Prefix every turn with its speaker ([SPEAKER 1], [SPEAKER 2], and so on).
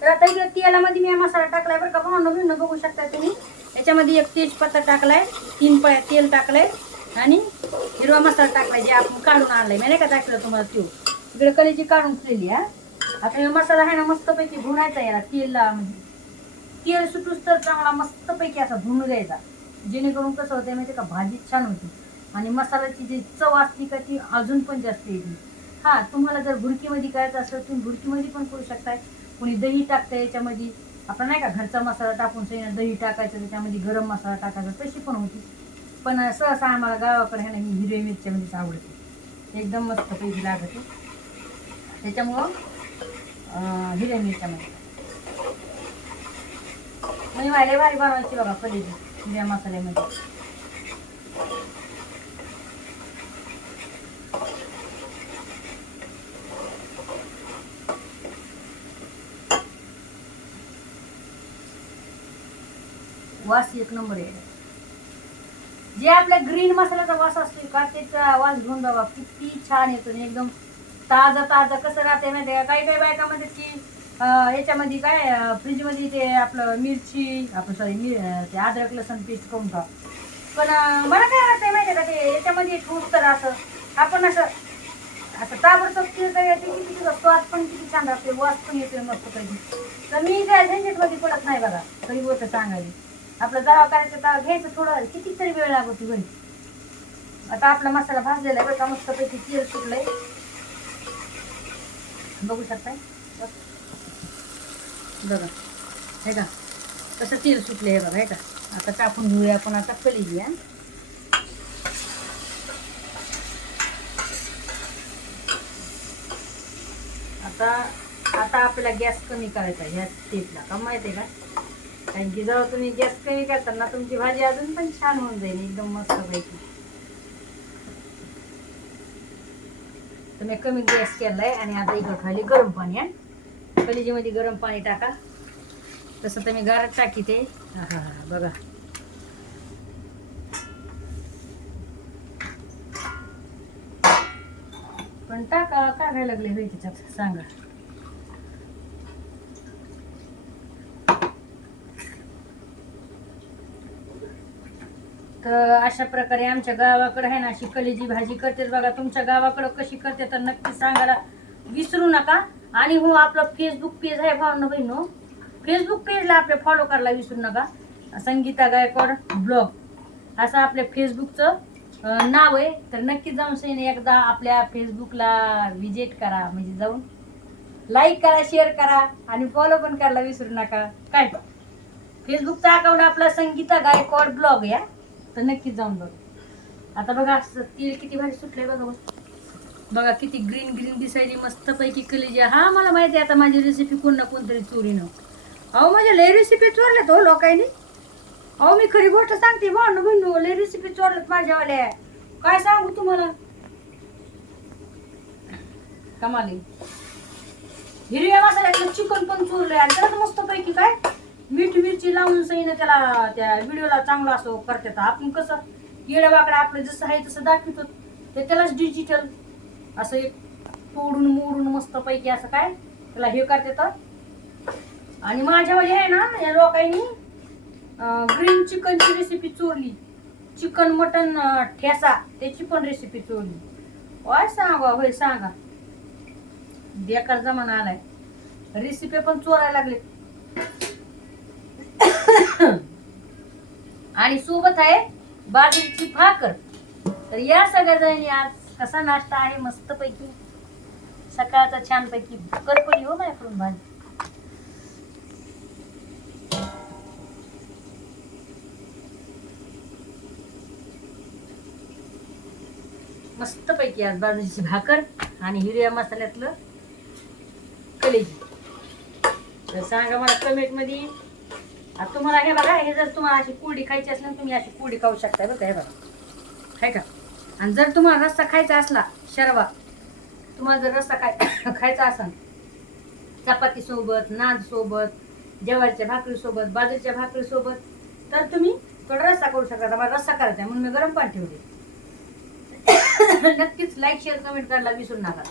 [SPEAKER 1] तर आता इकडे तेलामध्ये मी हा मसाला टाकलाय बरं का. भावनं बिवनं बघू शकता तुम्ही. याच्यामध्ये एक तेजपत्ता टाकलाय तीन पळ्या तेल टाकलंय आणि हिरवा मसाला टाकलाय जे आपण काढून आणलाय. मी नाही का टाकलं तुम्हाला तो इकडे कलेची काढून ठेवली हा. आता हे मसाला आहे ना मस्तपैकी भुणायचा याला तेलला म्हणजे तेल सुटूस तर चांगला मस्तपैकी असा भुणू द्यायचा जेणेकरून कसं होतं माहिती का? भाजी छान होती. आणि मसाल्याची जी चव असली का ती अजून पण जास्त येते. हा तुम्हाला जर भुरकीमध्ये करायचं असेल तुम्ही भुरकीमध्ये पण करू शकताय. कुणी दही टाकतं याच्यामध्ये आपण नाही का घरचा मसाला टाकून सैन दही टाकायचं त्याच्यामध्ये गरम मसाला टाकायचा तशी पण होती. पण सहसा आम्हाला गावाकडे आहे ना ही हिरव्या मिरच्यामध्येच म्हणजे आवडते. एकदम मस्त पैकी लागते. त्याच्यामुळं हिरव्या मिरच्यामध्ये म्हणजे. मी माझ्या भारी बनवायची बघा कधी हिरव्या मसाल्यामध्ये. वास एक नंबर आहे. जे आपल्या ग्रीन मसाल्याचा वास असतो का त्याचा वास घेऊन बाबा किती छान येतो एकदम ताजा ताजा कसं राहते माहिती आहे का? काही काही बायका म्हणतात की याच्यामध्ये काय फ्रीजमध्ये ते आपलं मिरची आपलं सॉरी मिर ते अद्रक लसण पेस्ट करून का पण मला काय वाटतंय माहिती का ते याच्यामध्ये ठूस तर असं आपण असं असं ताबडतोब केलं येते किती स्वास स्वाद पण किती छान राहते वास पण येतोय मस्त कधी तर मी काय झंझटमध्ये पडत नाही बघा कधी गोष्ट सांगायची आपलं जावा करायचं तर घ्यायचं थोडं कितीतरी वेळ लागतो घरी. आता आपला मसाला भाजलेला आहे बरं का मस्तपैकी तेल सुटलंय. बघू शकताय? बस. बघा हे का कसं तेल सुटले हे बघा हे का? आता टाकून घेऊया आपण आता कली घेऊया. आता आता आपल्याला गॅस कमी करायचा ह्या तेलला का माहिती आहे का? कारण की जेव्हा तुम्ही गॅस कमी करताना तुमची भाजी अजून पण छान होऊन जाईल एकदम मस्त पैकी तुम्ही कमी गॅस केलाय आणि आता इकडं खाली गरम पाणी आहे. कलिजीमध्ये गरम पाणी टाका. तसं तुम्ही गारत टाकी ते. हा हा हा बघा. पण टाका काय लागले होय त्याच्यात सांगा. तर अशा प्रकारे आमच्या गावाकडं आहे ना अशी कलेजी भाजी करते बघा. तुमच्या गावाकडं कशी करते तर नक्की सांगायला विसरू नका. आणि हो आपलं फेसबुक पेज आहे भावना बहिणो. फेसबुक पेजला आपल्या फॉलो करायला विसरू नका. संगीता गायकवाड ब्लॉग असं आपल्या फेसबुकचं नाव आहे. तर नक्की जाऊन सैन एकदा आपल्या फेसबुकला विजिट करा. म्हणजे जाऊन लाईक करा शेअर करा आणि फॉलो पण करायला विसरू नका. काय? फेसबुकचा अकाउंट आपला संगीता गायकवाड ब्लॉग या तर नक्कीच जाऊन बघा. आता बघा असं तेल किती भारी सुटलंय बघा बघ. बघा किती ग्रीन ग्रीन दिसायची मस्त पैकी कलेजी. हा मला माहिती आहे आता माझी रेसिपी कोण ना कोणतरी चोरीनं. अहो माझ्या लय रेसिपी चोरल्यात हो लोकांनी. अहो मी खरी गोष्ट सांगते भाऊ बहिणू लय रेसिपी चोरल्यात माझ्यावाल्या. काय सांगू तुम्हाला? कमाली. हिरव्या मसाल्यातलं चिकन पण चोरलंय आणि त्याला मस्त पैकी काय? मीठ मिरची लावून सईनं त्याला त्या व्हिडिओला चांगला असं करतात. आपण कसं येड्या आपलं जसं आहे तसं दाखवतो. ते त्यालाच डिजिटल असं एक तोडून मोडून मस्त पैकी असं काय त्याला हे करतात. आणि माझ्यामध्ये आहे ना या लोकांनी ग्रीन चिकनची रेसिपी चोरली. चिकन मटन ठेसा त्याची पण रेसिपी चोरली. काय सांगा होय सांगा. बेकार जमाना आलाय. रेसिपी पण चोरायला लागले आणि सोबत आहे बाजरीची भाकर. तर या सगळ्या जणी आज कसा नाश्ता आहे मस्त पैकी सकाळचा छान पैकी करपली हो माझ्याकडून भाजी. मस्त पैकी आज बाजरीची भाकर आणि हिरव्या मसाल्यातलं कलेजी. तर सांगा मला कमेंटमध्ये आता तुम्हाला हे बघा हे जर तुम्हाला अशी कुरडी खायची असली तुम्ही अशी कुरडी खाऊ शकताय बघा हे बघा. काय का? आणि जर तुम्हाला रस्सा खायचा असला शर्वा तुम्हाला जर रस्सा खाय खायचा असेल चपाती सोबत नाद सोबत ज्वारीच्या भाकरी सोबत बाजरीच्या भाकरी सोबत तर तुम्ही थोडा रस्सा करू शकता. मला रस्सा करायचा आहे म्हणून मी गरम पाणी ठेवले नक्कीच लाईक शेअर कमेंट करायला विसरू नका.